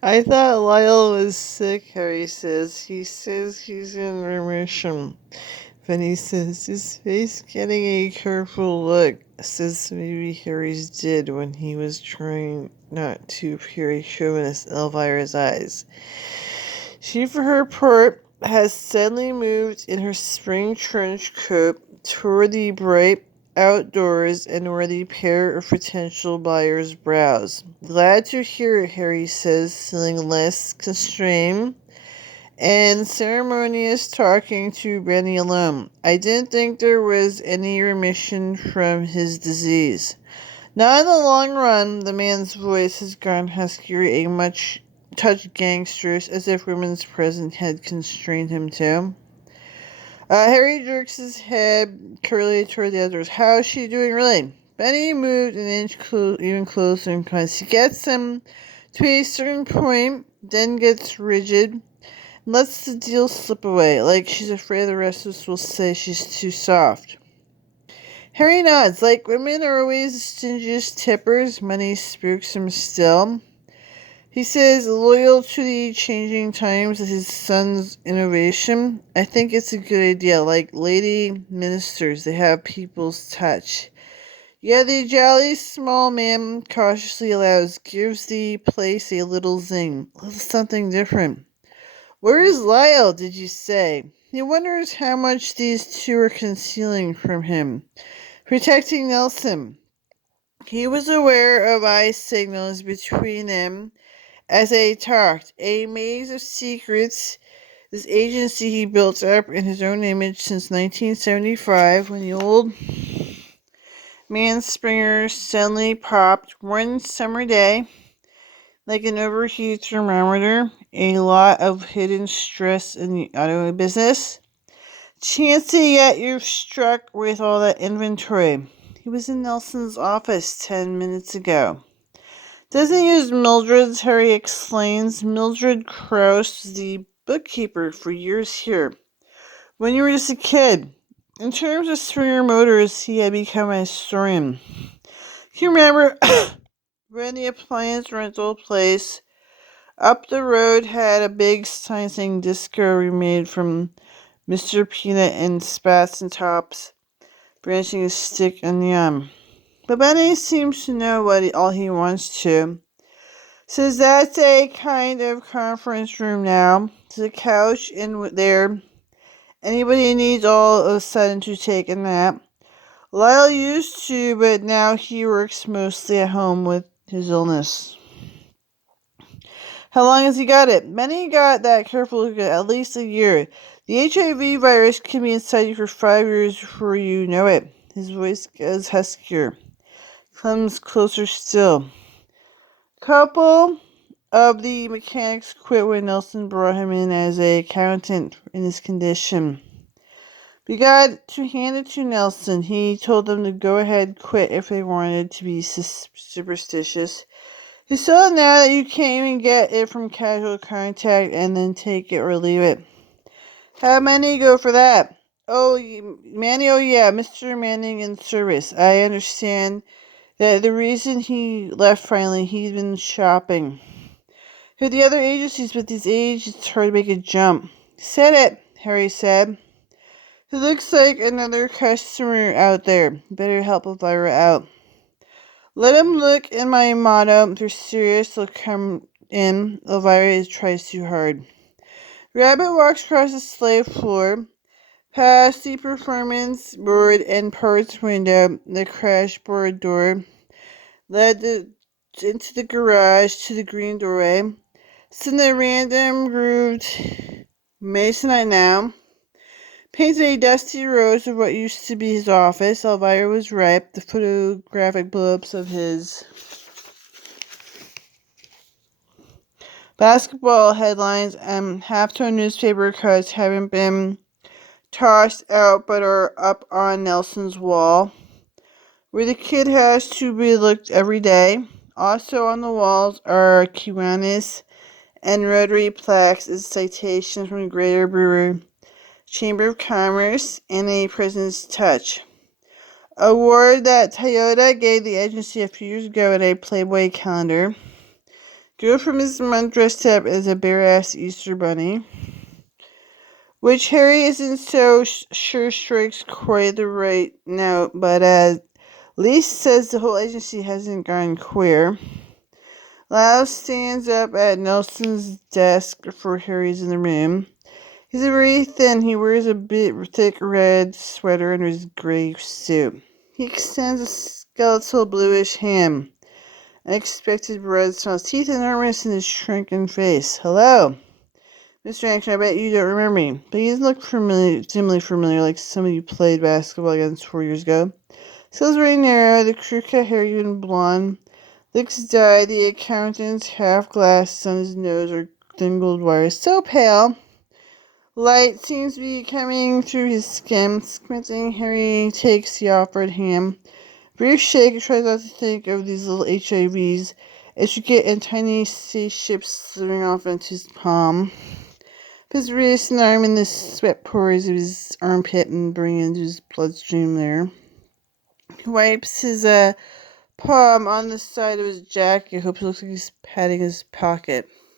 I thought Lyle was sick, Harry says. He says he's in remission. Penny says his face getting a careful look. Says maybe Harry's did when he was trying not to appear a chauvinist in Elvira's eyes. She, for her part, has suddenly moved in her spring trench coat toward the bright outdoors and where the pair of potential buyers browse. Glad to hear it, Harry says, feeling less constrained and ceremonious talking to Benny alone. I didn't think there was any remission from his disease. Not in the long run. The man's voice has gone huskier, a much touch gangster's, as if women's presence had constrained him to. Harry jerks his head curly toward the others. How's she doing, really? Benny moved an inch even closer and he gets him to a certain point, then gets rigid, and lets the deal slip away, like she's afraid the rest of us will say she's too soft. Harry nods. Like women are always the stingiest tippers, money spooks him still. He says, loyal to the changing times of his son's innovation. I think it's a good idea. Like lady ministers, they have people's touch. Yeah, the jolly small man cautiously allows, gives the place a little zing, a little something different. Where is Lyle, did you say? He wonders how much these two are concealing from him. Protecting Nelson. He was aware of eye signals between them as they talked, a maze of secrets, this agency he built up in his own image since 1975 when the old man Springer suddenly popped one summer day like an overheated thermometer, a lot of hidden stress in the auto business. Chancy yet you've struck with all that inventory. He was in Nelson's office 10 minutes ago. Doesn't he use Mildred's, Harry explains. Mildred Krause was the bookkeeper for years here. When you were just a kid. In terms of Springer Motors, he had become a historian. You remember when the appliance rental place up the road had a big sign saying disco remade from Mr. Peanut and Spats and Tops, branching a stick and yum. But Benny seems to know all he wants to. Says that's a kind of conference room now. There's a couch in there. Anybody needs all of a sudden to take a nap. Lyle used to, but now he works mostly at home with his illness. How long has he got it? Benny got that careful look at least a year. The HIV virus can be inside you for 5 years before you know it. His voice gets huskier. Comes closer still. Couple of the mechanics quit when Nelson brought him in as an accountant in his condition. We got to hand it to Nelson. He told them to go ahead quit if they wanted to be superstitious. He saw now that you can't even get it from casual contact and then take it or leave it. How many go for that? Oh, Manny, oh yeah, Mr. Manning in service. I understand that the reason he left finally, he's been shopping. Here the other agencies, but these age, it's hard to make a jump. Said it, Harry said. It looks like another customer out there. Better help Elvira out. Let him look in my motto. If they're serious, they'll come in. Elvira tries too hard. Rabbit walks across the slave floor, past the performance board and parts window. The crash board door led into the garage to the green doorway. It's in the random grooved masonite now. Painted a dusty rose of what used to be his office. Elvira was right. The photographic blow-ups of his basketball headlines and half-tone newspaper cuts haven't been tossed out but are up on Nelson's wall, where the kid has to be looked every day. Also on the walls are Kiwanis and Rotary plaques as citations from Greater Brewer Chamber of Commerce and a President's Touch award that Toyota gave the agency a few years ago in a Playboy calendar. Go from his month dressed up as a bare-ass Easter bunny, which Harry isn't so sure strikes quite the right note, but as Lee says the whole agency hasn't gone queer. Lau stands up at Nelson's desk before Harry's in the room. He's very thin. He wears a bit thick red sweater under his gray suit. He extends a skeletal bluish hand. Unexpected red smiles, teeth enormous in his shrunken face. Hello, Mr. Action, I bet you don't remember me, but he doesn't look dimly familiar, like somebody you played basketball against 4 years ago. Skills very narrow, the crew cut hair even blonde. Looks dyed, the accountant's half glasses on his nose are thin gold wires. So pale. Light seems to be coming through his skin. Squinting, Harry takes the offered hand. Brief shake, tries not to think of these little HIVs as you get in tiny spaceships slithering off into his palm. His wrist and arm in the sweat pores of his armpit and bring into his bloodstream there. He wipes his palm on the side of his jacket. Hopes it looks like he's patting his pocket.